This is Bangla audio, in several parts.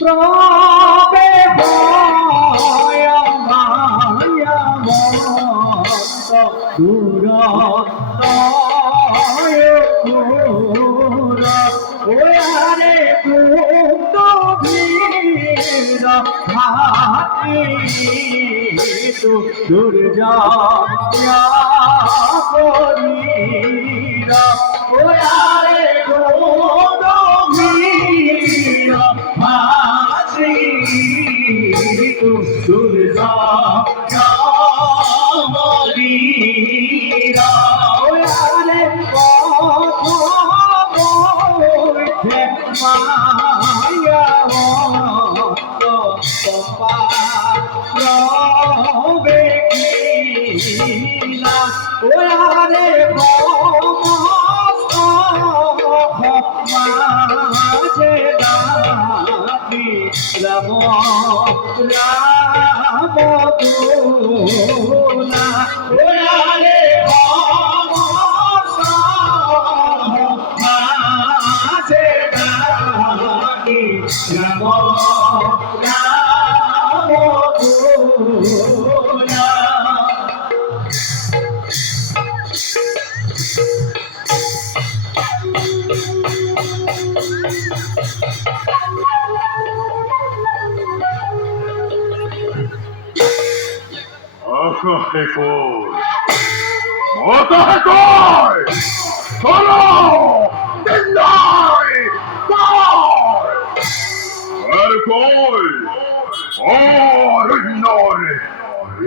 প্রবে ভয় মায়া মত দূর ওরে দুঃখ ভিড় ভাতি তু দুর্জা করিরা ওরে দুঃখ ভিড় ভাতি তু দুর্জা করিরা ওরে মায়া রবে কিনা ওরে মাঝে দাবি রাম রাম গুনা ওরে মাঝে দাবি রাম রাম গুনা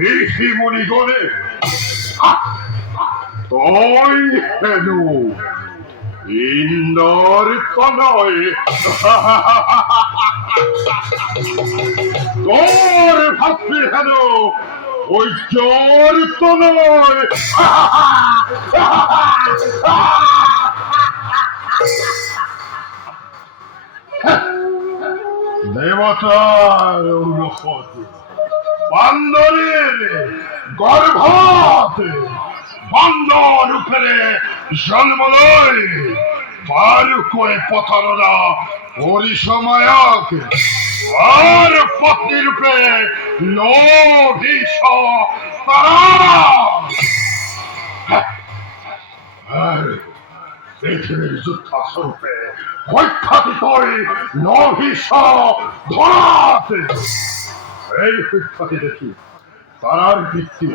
ঋষি মুনিগণে তই হেনু ইন্দর তনয় তোর ভাতৃ হেন ঐশ্বর তনয় দেবতার অনুপতি বান্দরের গর্ভতে বান্দর উপরে জন্ম লয় বারুকয়ে পথররা পরিসময়ক আর পত্নী রূপে লোভিস তারা পৃথিবীর যুদ্ধাস্বরূপে বৈখ্যাতিতই লোভিস ধরাতে এই বিখ্যাতি দেখি তারার ভিত্তি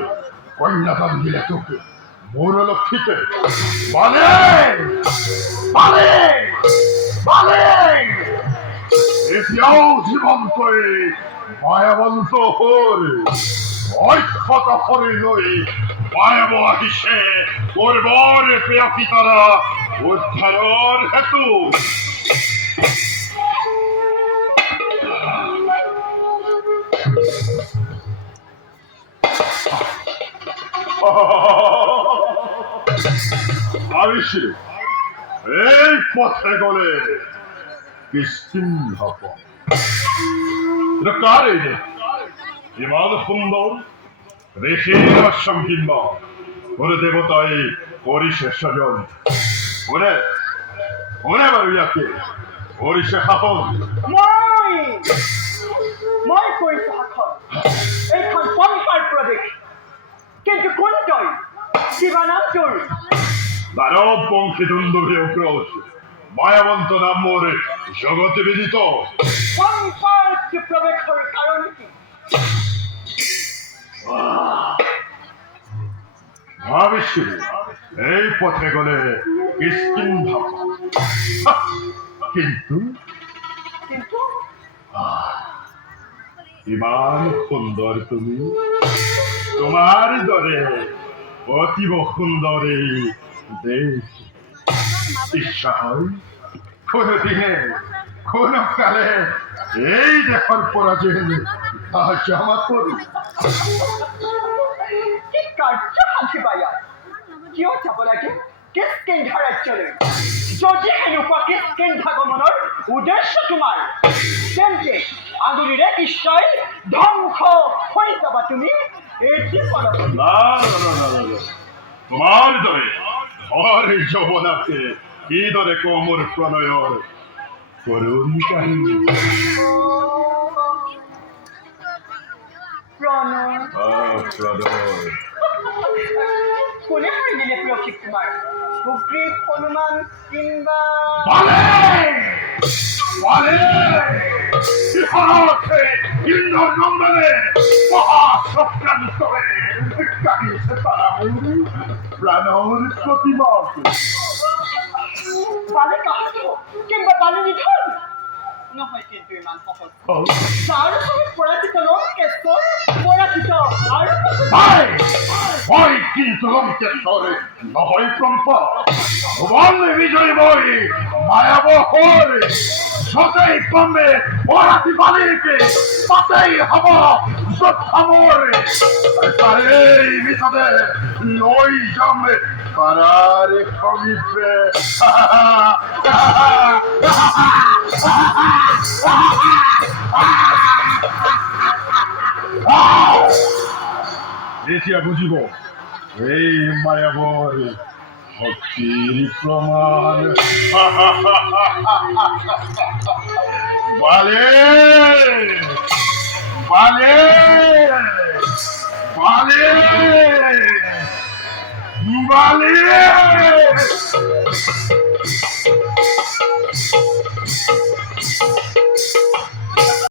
কন্যাদান দিলে তোকে মৌরলক্ষীতে বলে বলে বলে এটিও জীবন্ত মায়াবন্ত হর ঐক্ষত হরে লই মায়াব আহিসে পূর্বর প্রেয়সী তারা উদ্ধারর হেতু আবিষে এই পথে গলে কিষ্কিন্ধ কারে ইমান সুন্দর ঋষির সংকীর্ণ ওরে দেবতাই পরিশেষ জন ওরে ওরে বারুয়াকে পরিশে হাহন মই কৈছো হাখন এইখন পম্পাৰ প্ৰদেশ কিন্তু কোনটই কিবা নাম তোৰ দানব বংশী দুন্দুভি অগ্রজ মায়াবন্ত নাম মোর জগতে বিদিত পম্পাৰ প্ৰৱেশৰ কাৰণ কি ভাবিছি এই পথে গলে কিষ্কিন্ধ কিন্তু কিন্তু ইমান সুন্দর তুমি তোমার দরে অতীব সুন্দর এই দেশ ইচ্ছা হয় কোনদিনে কোন কালে এই দেখার পরাজয় জমা করি কি কার্য হাসি পায়া কিয় যাব লাগে কিষ্কিন্ধ ৰাজ্যলৈ যদি সেনেকুৱা কিষ্কিন্ধ গমনৰ উদ্দেশ্য তোমাৰ তেন্তে আঙুলিৰে নিশ্চয় ধ্বংস হৈ যাবা তুমি তোমার দরে ঘরে যৌবনাতে হৃদরে কোমর প্রণয়র করুণ কাহিনী প্রণয় প্রণয় কোনে হারিলে প্রক্ষিপ কুমার সুগ্রীব হনুমান কিংবা বলে বলে ইহাতে ইন্দ্র নন্দনে মহাসক্রান্তরে কাহিয়েছে তারা প্রাণর প্রতিমাকে বালে কাহাকে কিংবা বালে নিধন নহয় কিন্তু ইমান সহজ যাৰ সহিত পৰাজিত লংকেশ্বৰ পৰাজিত আৰু ভাই ওই কিন্তু লঙ্কেশ্বরে নহয় প্রম্প ভুবন বিজয় বই মায়াবহর সতেই কমবে ওরাতি বালিকে তাতেই হব যোদ্ধামর তারে মিশাদে নই জমে পারার কমিবে দেখিয়া বুঝিব এই মায়াবর শক্তির প্রমাণ বালে বালে বালে বালে